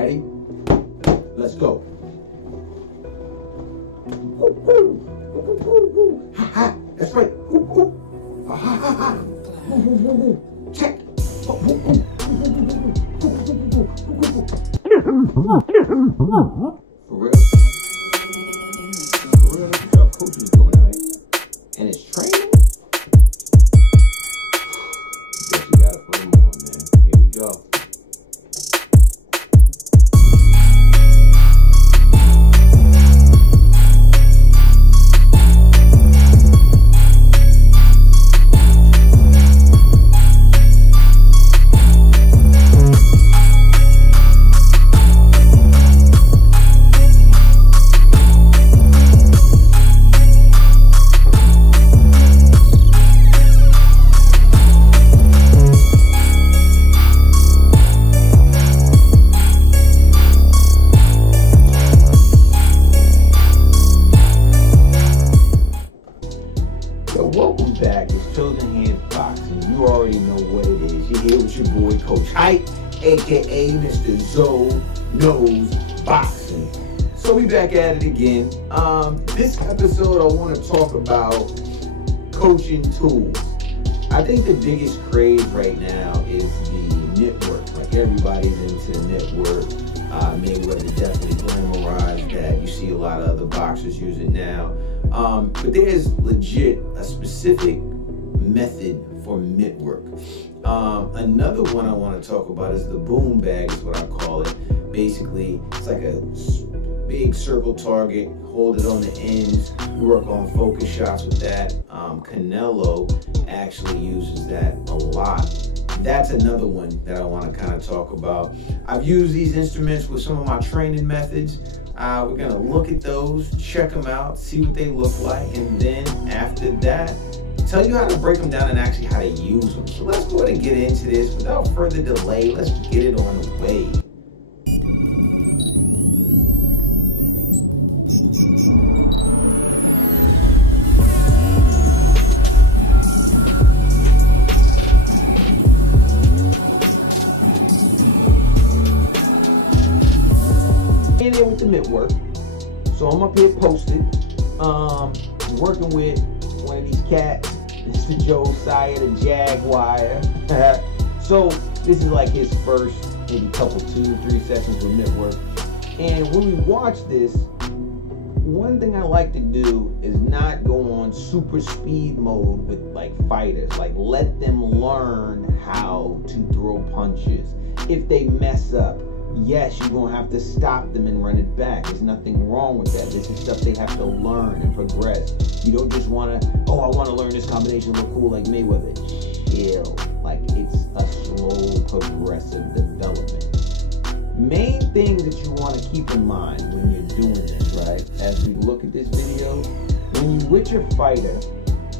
Ready? Let's go. Ha ha. That's right. Ha ha ha. Check. For real? For real, that's what our coach is doing, right? And it's training? Guess you gotta put them on, man. Here we go. Welcome back. It's Chosen Hands Boxing. You already know what it is. You're here with your boy, Coach Hype, aka Mr. Zoe Knows Boxing. So we back at it again. This episode I want to talk about coaching tools. I think the biggest craze right now is the Mittwork. Like everybody's into the Mittwork. Mayweather definitely glamorized that. You see a lot of other boxers use it now. But there's legit a specific method for Mittwork. Another one I want to talk about is the boom bag, is what I call it. Basically, it's like a big circle target, hold it on the ends, you work on focus shots with that. Canelo actually uses that a lot. That's another one that I want to kind of talk about. I've used these instruments with some of my training methods. We're going to look at those, check them out, see what they look like, and then after that, tell you how to break them down and actually how to use them. So let's go ahead and get into this. Without further delay, let's get it on the way. In there with the Mittwork. So I'm up here posted, working with one of these cats. It's the Josiahjags. So this is like his first maybe couple 2-3 sessions with Mittwork. And when we watch this, one thing I like to do is not go on super speed mode with like fighters. Like let them learn how to throw punches. If they mess up, yes, you're going to have to stop them and run it back. There's nothing wrong with that. This is stuff they have to learn and progress. You don't just want to, oh, I want to learn this combination, look cool like Mayweather. Chill. Like, it's a slow, progressive development. Main things that you want to keep in mind when you're doing this, right? As we look at this video, when you're with your fighter,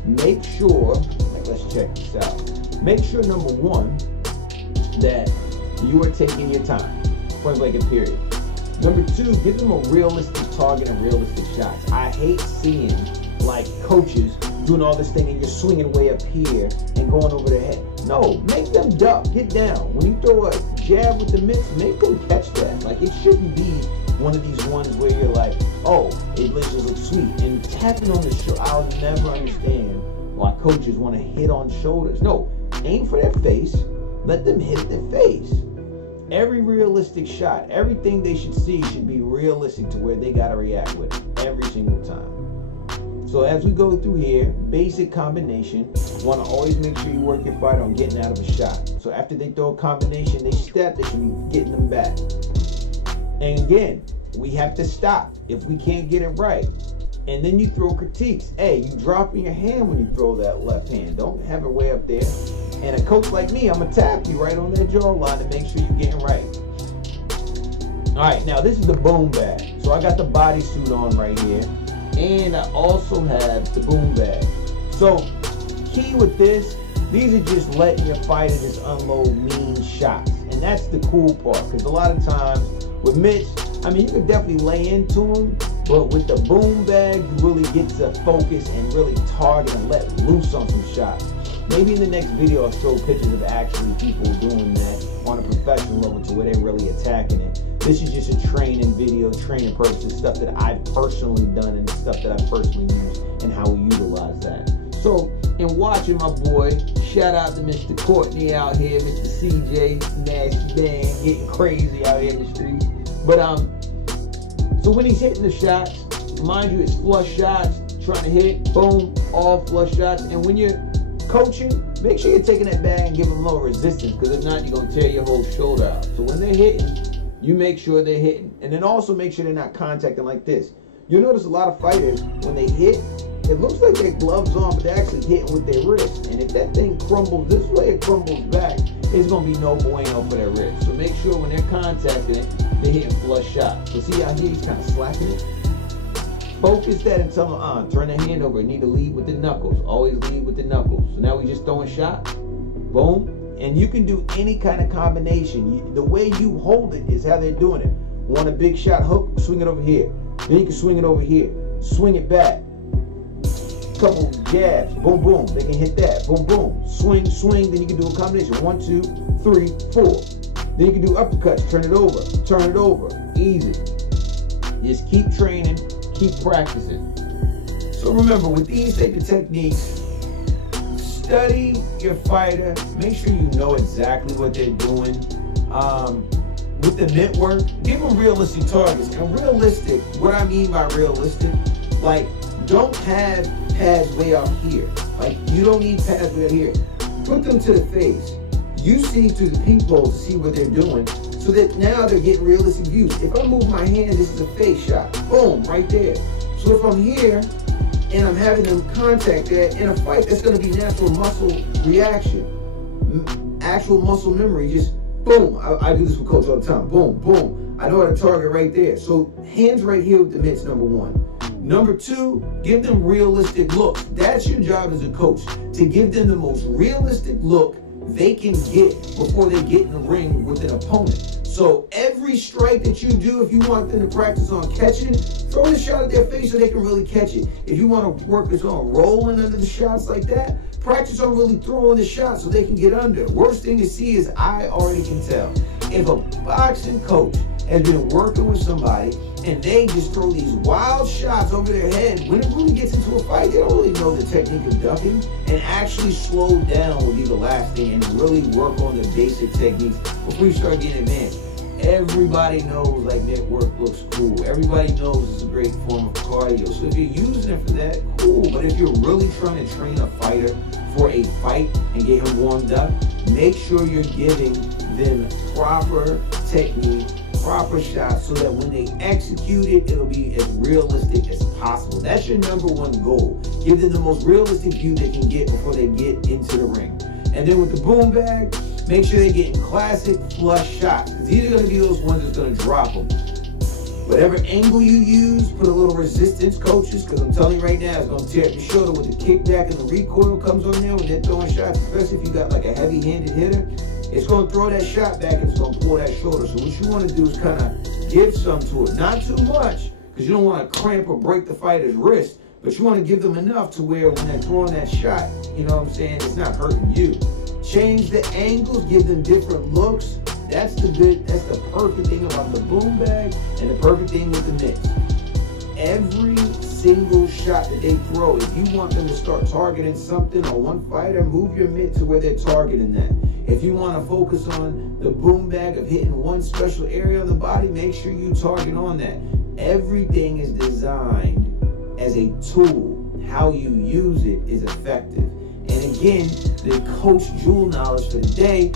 make sure, like, let's check this out. Make sure, number one, that you are taking your time. Point blank and period. Number two, give them a realistic target and realistic shots. I hate seeing like coaches doing all this thing and you're swinging way up here and going over their head. No, make them duck, get down. When you throw a jab with the mitts, make them catch that. Like it shouldn't be one of these ones where you're like, oh, it just looks sweet. And tapping on the shoulder, I'll never understand why coaches want to hit on shoulders. No, aim for their face, let them hit their face. Every realistic shot, everything they should see should be realistic to where they got to react with it every single time. So as we go through here, basic combination, want to always make sure you work your fighter on getting out of a shot. So after they throw a combination, they step, they should be getting them back. And again, we have to stop if we can't get it right. And then you throw critiques. Hey, you dropping your hand when you throw that left hand. Don't have it way up there. And a coach like me, I'm going to tap you right on that jawline to make sure you're getting right. All right, now this is the boom bag. So I got the bodysuit on right here. And I also have the boom bag. So key with this, these are just letting your fighter just unload mean shots. And that's the cool part. Because a lot of times with mitts, I mean, you can definitely lay into them. But with the boom bag, you really get to focus and really target and let loose on some shots. Maybe in the next video, I'll show pictures of actually people doing that on a professional level to where they're really attacking it. This is just a training video, training purposes, stuff that I've personally done and stuff that I personally use and how we utilize that. So, in watching my boy, shout out to Mr. Courtney out here, Mr. CJ, nasty man, getting crazy out here in the streets. But so when he's hitting the shots, mind you, it's flush shots, trying to hit, boom, all flush shots. And when you're coaching, make sure you're taking that bag and give them a little resistance, because if not, you're going to tear your whole shoulder out. So when they're hitting, you make sure they're hitting. And then also make sure they're not contacting like this. You'll notice a lot of fighters, when they hit, it looks like their gloves on, but they're actually hitting with their wrist. And if that thing crumbles this way, it crumbles back, it's going to be no bueno for their wrist. So make sure when they're contacting it, they're hitting flush shots. So see how here he's kind of slacking it? Focus that and tell them, turn the hand over. Need to lead with the knuckles. Always lead with the knuckles. So now we just throwing shots. Boom. And you can do any kind of combination. The way you hold it is how they're doing it. Want a big shot hook? Swing it over here. Then you can swing it over here. Swing it back. Couple jabs. Boom, boom. They can hit that. Boom, boom. Swing, swing. Then you can do a combination. 1, 2, 3, 4. Then you can do uppercuts. Turn it over. Turn it over. Easy. Just keep training. Keep practicing. So remember, with these type of techniques, study your fighter. Make sure you know exactly what they're doing. With the Mittwork, give them realistic targets. And realistic, what I mean by realistic, like, don't have pads way out here. Like, you don't need pads way out here. Put them to the face. You see through the peephole to see what they're doing, so that now they're getting realistic views. If I move my hand, this is a face shot. Boom, right there. So if I'm here and I'm having them contact that in a fight, that's going to be natural muscle reaction, actual muscle memory. Just boom. I do this with coach all the time. Boom, boom. I know how to target right there. So hands right here with the mitts, number 1. Number 2, give them realistic looks. That's your job as a coach, to give them the most realistic look they can get before they get in the ring with an opponent. So every strike that you do, if you want them to practice on catching, throw the shot at their face so they can really catch it. If you want to work this on rolling under the shots like that, practice on really throwing the shot so they can get under. Worst thing to see is I already can tell. If a boxing coach has been working with somebody and they just throw these wild shots over their head, when it really gets into a fight, they don't really know the technique of ducking, and actually slow down will be the last thing, and really work on the basic techniques before you start getting advanced. Everybody knows like Mittwork looks cool. Everybody knows it's a great form of cardio. So if you're using it for that, cool. But if you're really trying to train a fighter for a fight and get him warmed up, make sure you're giving them proper technique, proper shots, so that when they execute it, it'll be as realistic as possible. That's your number 1 goal. Give them the most realistic view they can get before they get into the ring. And then with the boom bag, make sure they're getting classic flush shots, because these are going to be those ones that's going to drop them. Whatever angle you use, put a little resistance, coaches, because I'm telling you right now, it's going to tear up your shoulder with the kickback and the recoil comes on there when they're throwing shots, especially if you got like a heavy-handed hitter. It's going to throw that shot back and it's going to pull that shoulder. So what you want to do is kind of give some to it. Not too much, because you don't want to cramp or break the fighter's wrist, but you want to give them enough to where when they're throwing that shot, you know what I'm saying, it's not hurting you. Change the angles, give them different looks. That's the perfect thing about the boom bag and the perfect thing with the mitts. Every single shot that they throw, if you want them to start targeting something on one fighter, move your mitt to where they're targeting that. If you want to focus on the boom bag of hitting one special area of the body, make sure you target on that. Everything is designed as a tool. How you use it is effective. And again, the coach jewel knowledge for the day,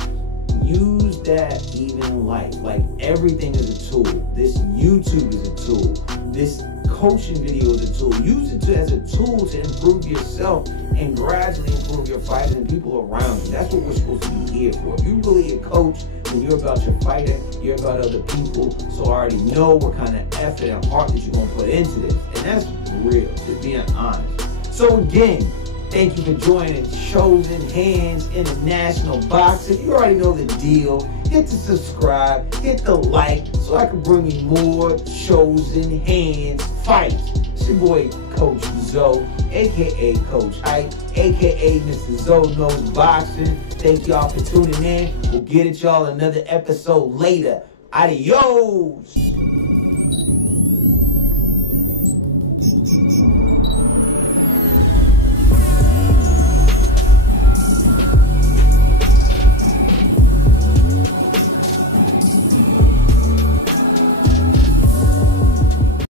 use that even in life. Like, everything is a tool. This YouTube is a tool. This coaching video is a tool. Use it as a tool to improve yourself and gradually improve your fighter and people around you. That's what we're supposed to be here for. If you're really a coach, then you're about your fighter, you're about other people. So I already know what kind of effort and heart that you're going to put into this. And that's real, just being honest. So again, thank you for joining Chosen Hands International Boxing. You already know the deal. Hit the subscribe, hit the like, so I can bring you more Chosen Hands fights. It's your boy, Coach Zoe, a.k.a. Coach Ike, a.k.a. Mr. Zoe Knows Boxing. Thank y'all for tuning in. We'll get at y'all another episode later. Adios.